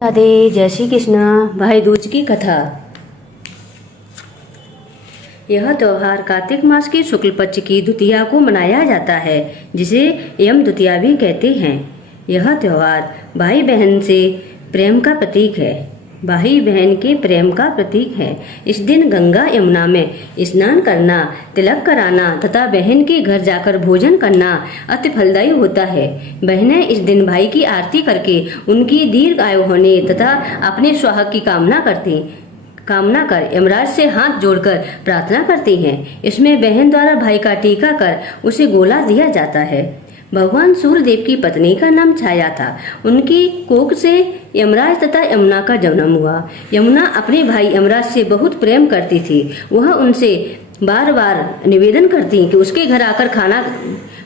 राधे। जय श्री कृष्णा। भाई दूज की कथा। यह त्योहार कार्तिक मास की शुक्ल पक्ष की द्वितीया को मनाया जाता है, जिसे यम द्वितीया भी कहते हैं। यह त्योहार भाई बहन से प्रेम का प्रतीक है। भाई बहन के प्रेम का प्रतीक है। इस दिन गंगा यमुना में स्नान करना, तिलक कराना तथा बहन के घर जाकर भोजन करना अति फलदायी होता है। बहनें इस दिन भाई की आरती करके उनकी दीर्घ आयु होने तथा अपने सुहाग की कामना कर यमराज से हाथ जोड़कर प्रार्थना करती हैं। इसमें बहन द्वारा भाई का टीका कर उसे गोला दिया जाता है। भगवान सूर्यदेव की पत्नी का नाम छाया था। उनकी कोख से यमराज तथा यमुना का जन्म हुआ। यमुना अपने भाई यमराज से बहुत प्रेम करती थी। वह उनसे बार बार निवेदन करती कि उसके घर आकर खाना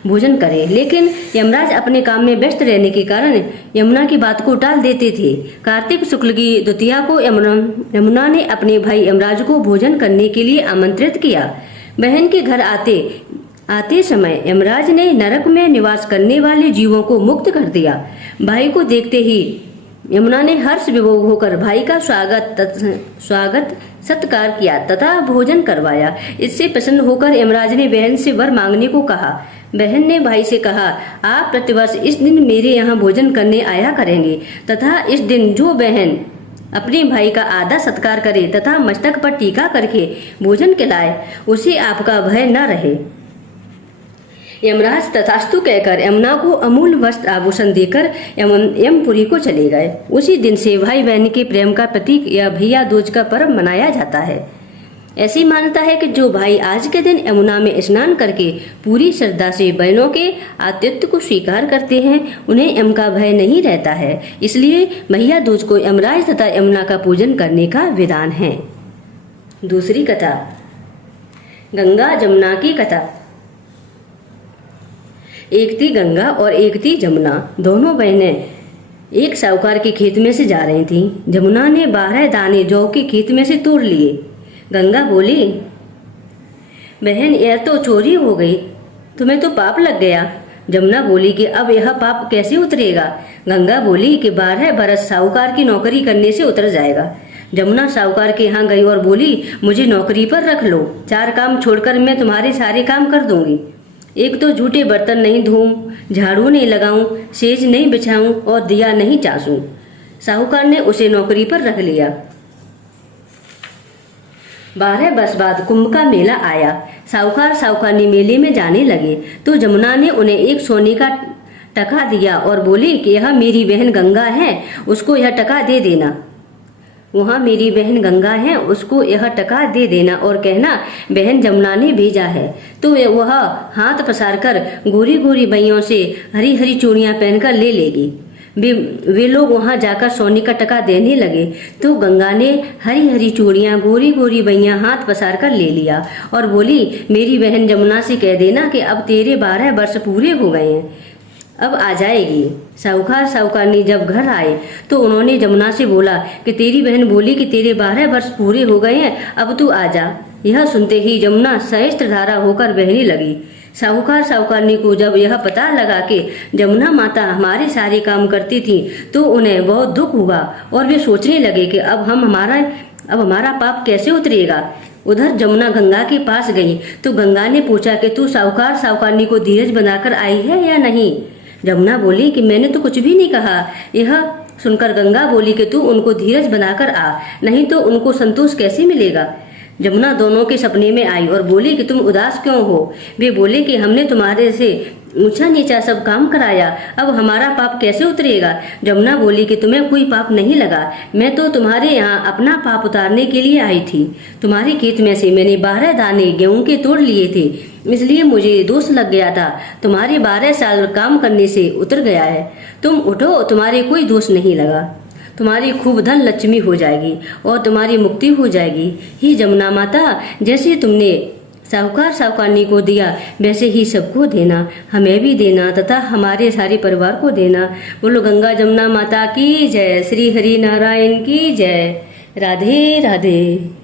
भोजन करे, लेकिन यमराज अपने काम में व्यस्त रहने के कारण यमुना की बात को टाल देते थे। कार्तिक शुक्ल की द्वितीया को यमुना ने अपने भाई यमराज को भोजन करने के लिए आमंत्रित किया। बहन के घर आते समय यमराज ने नरक में निवास करने वाले जीवों को मुक्त कर दिया। भाई को देखते ही यमुना ने हर्ष विभोर होकर भाई का स्वागत सत्कार किया तथा भोजन करवाया। इससे प्रसन्न होकर यमराज ने बहन से वर मांगने को कहा। बहन ने भाई से कहा, आप प्रतिवर्ष इस दिन मेरे यहाँ भोजन करने आया करेंगे तथा इस दिन जो बहन अपने भाई का आदर सत्कार करे तथा मस्तक पर टीका करके भोजन खिलाए, उसे आपका भय न रहे। यमराज तथास्तु कहकर यमुना को अमूल्य वस्त्र आभूषण देकर यमपुरी को चले गए। उसी दिन से भाई बहन के प्रेम का प्रतीक या भैया दूज का पर्व मनाया जाता है। ऐसी मान्यता है कि जो भाई आज के दिन यमुना में स्नान करके पूरी श्रद्धा से बहनों के आतिथ्य को स्वीकार करते हैं, उन्हें यम का भय नहीं रहता है। इसलिए भैया दूज को यमराज तथा यमुना का पूजन करने का विधान है। दूसरी कथा, गंगा जमुना की कथा। एक थी गंगा और एक थी जमुना। दोनों बहनें एक साहूकार के खेत में से जा रही थीं। जमुना ने 12 दाने जौ के खेत में से तोड़ लिए। गंगा बोली, बहन यह तो चोरी हो गई, तुम्हें तो पाप लग गया। जमुना बोली कि अब यह पाप कैसे उतरेगा। गंगा बोली कि 12 बरस साहूकार की नौकरी करने से उतर जाएगा। जमुना साहूकार के यहाँ गई और बोली, मुझे नौकरी पर रख लो, 4 काम छोड़कर मैं तुम्हारे सारे काम कर दूंगी। एक तो झूठे बर्तन नहीं धोऊं, झाड़ू नहीं लगाऊं, सेज नहीं बिछाऊं और दिया नहीं चासूं। साहूकार ने उसे नौकरी पर रख लिया। 12 वर्ष बाद कुंभ का मेला आया। साहूकार साहूकारनी मेले में जाने लगे तो जमुना ने उन्हें एक सोने का टका दिया और बोली कि यह मेरी बहन गंगा है, उसको यह टका दे देना। वहाँ मेरी बहन गंगा है, उसको यह टका दे देना और कहना बहन जमुना ने भेजा है। तो वह हाथ पसार कर गोरी गोरी बैयों से हरी हरी चूड़ियां पहनकर ले लेगी। वे लोग वहां जाकर सोने का टका देने लगे तो गंगा ने हरी हरी चूड़ियां गोरी गोरी बैयां हाथ पसार कर ले लिया और बोली, मेरी बहन जमुना से कह देना कि अब तेरे 12 वर्ष पूरे हो गए हैं, अब आ जाएगी। साहूकार साहूकारनी जब घर आए तो उन्होंने जमुना से बोला कि तेरी बहन बोली कि तेरे 12 वर्ष पूरे हो गए हैं, अब तू आ जा। यह सुनते ही जमुना सहस्त्रधारा होकर बहने लगी। साहूकार साहूकारनी को जब यह पता लगा कि जमुना माता हमारे सारे काम करती थी तो उन्हें बहुत दुख हुआ और वे सोचने लगे कि अब हमारा पाप कैसे उतरेगा। उधर जमुना गंगा के पास गई तो गंगा ने पूछा कि तू साहूकार साहूकारनी को धीरज बनाकर आई है या नहीं। जमुना बोली कि मैंने तो कुछ भी नहीं कहा। यह सुनकर गंगा बोली कि तू उनको धीरज बनाकर आ, नहीं तो उनको संतोष कैसे मिलेगा। जमुना दोनों के सपने में आई और बोली कि तुम उदास क्यों हो। वे बोले कि हमने तुम्हारे से ऊंचा नीचा सब काम कराया, अब हमारा पाप कैसे उतरेगा। जमुना बोली कि तुम्हें कोई पाप नहीं लगा, मैं तो तुम्हारे यहाँ अपना पाप उतारने के लिए आई थी। तुम्हारे खेत में से मैंने 12 दाने गेहूं के तोड़ लिए थे, इसलिए मुझे दोष लग गया था। तुम्हारे 12 साल काम करने से उतर गया है, तुम उठो, तुम्हारे कोई दोष नहीं लगा। तुम्हारी खूब धन लक्ष्मी हो जाएगी और तुम्हारी मुक्ति हो जाएगी। ही जमुना माता, जैसे तुमने साहूकार साहूकारनी को दिया वैसे ही सबको देना, हमें भी देना तथा हमारे सारे परिवार को देना। बोलो गंगा जमुना माता की जय। श्री हरि नारायण की जय। राधे राधे।